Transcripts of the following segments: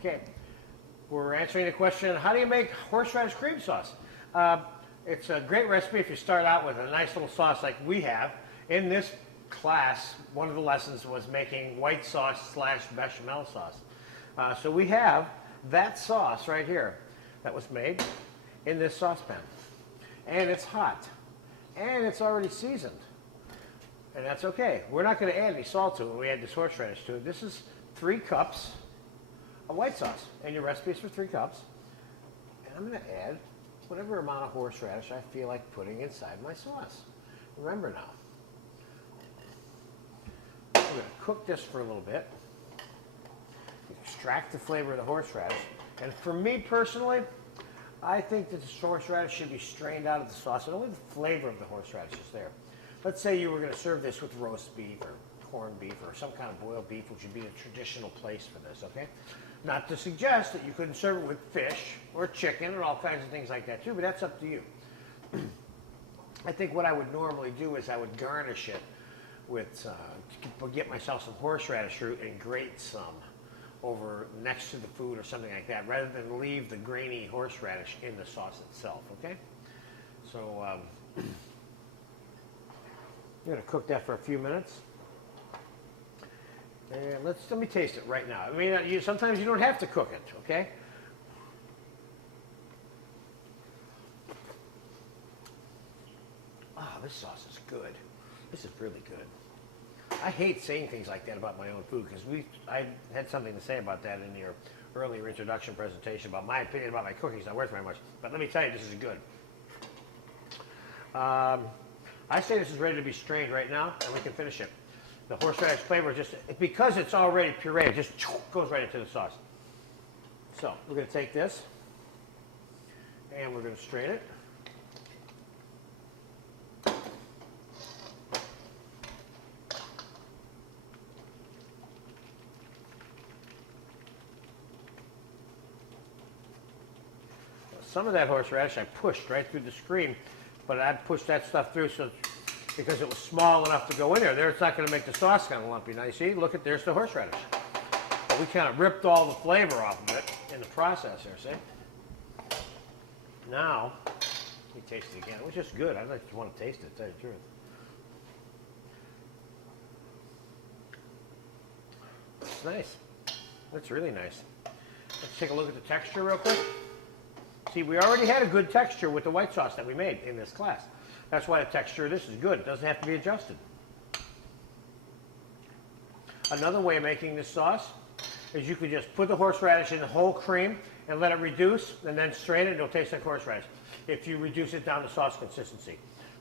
Okay, we're answering the question, how do you make horseradish cream sauce? It's a great recipe if you start out with a nice little sauce like we have. In this class, one of the lessons was making white sauce / bechamel sauce. So we have that sauce right here that was made in this saucepan. And it's hot. And it's already seasoned. And that's okay. We're not going to add any salt to it when we add this horseradish to it. This is 3 cups of white sauce. And your recipe is for 3 cups. And I'm going to add whatever amount of horseradish I feel like putting inside my sauce. Remember now, we're going to cook this for a little bit. Extract the flavor of the horseradish. And for me personally, I think that this horseradish should be strained out of the sauce, and only the flavor of the horseradish is there. Let's say you were going to serve this with roast beef or corned beef or some kind of boiled beef, which would be the traditional place for this, okay? Not to suggest that you couldn't serve it with fish or chicken or all kinds of things like that too, but that's up to you. I think what I would normally do is I would garnish it with, get myself some horseradish root and grate some over next to the food or something like that, rather than leave the grainy horseradish in the sauce itself, okay? So, I'm going to cook that for a few minutes. And let me taste it right now. I mean, sometimes you don't have to cook it, okay? Ah, this sauce is good. This is really good. I hate saying things like that about my own food because I had something to say about that in your earlier introduction presentation about my opinion about my cooking. It's not worth very much. But let me tell you, this is good. I say this is ready to be strained right now, and we can finish it. The horseradish flavor, just because it's already pureed, it just goes right into the sauce. So we're going to take this, and we're going to strain it. Some of that horseradish I pushed right through the screen, but I pushed that stuff through because it was small enough to go in there. There, it's not going to make the sauce kind of lumpy. Now you see, look at, there's the horseradish. But we kind of ripped all the flavor off of it in the process here, see? Now, let me taste it again. It was just good. I just want to taste it, to tell you the truth. It's nice. It's really nice. Let's take a look at the texture real quick. See, we already had a good texture with the white sauce that we made in this class. That's why the texture of this is good. It doesn't have to be adjusted. Another way of making this sauce is you could just put the horseradish in the whole cream and let it reduce and then strain it. It'll taste like horseradish if you reduce it down to sauce consistency.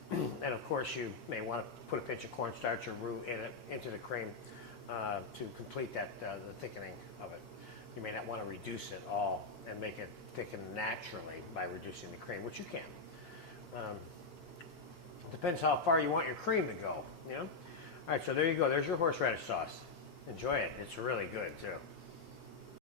And of course, you may want to put a pinch of cornstarch or roux in it, into the cream to complete that the thickening of it. You may not want to reduce it all and make it thicken naturally by reducing the cream, which you can. Depends how far you want your cream to go, you know? All right, so there you go. There's your horseradish sauce. Enjoy it. It's really good, too.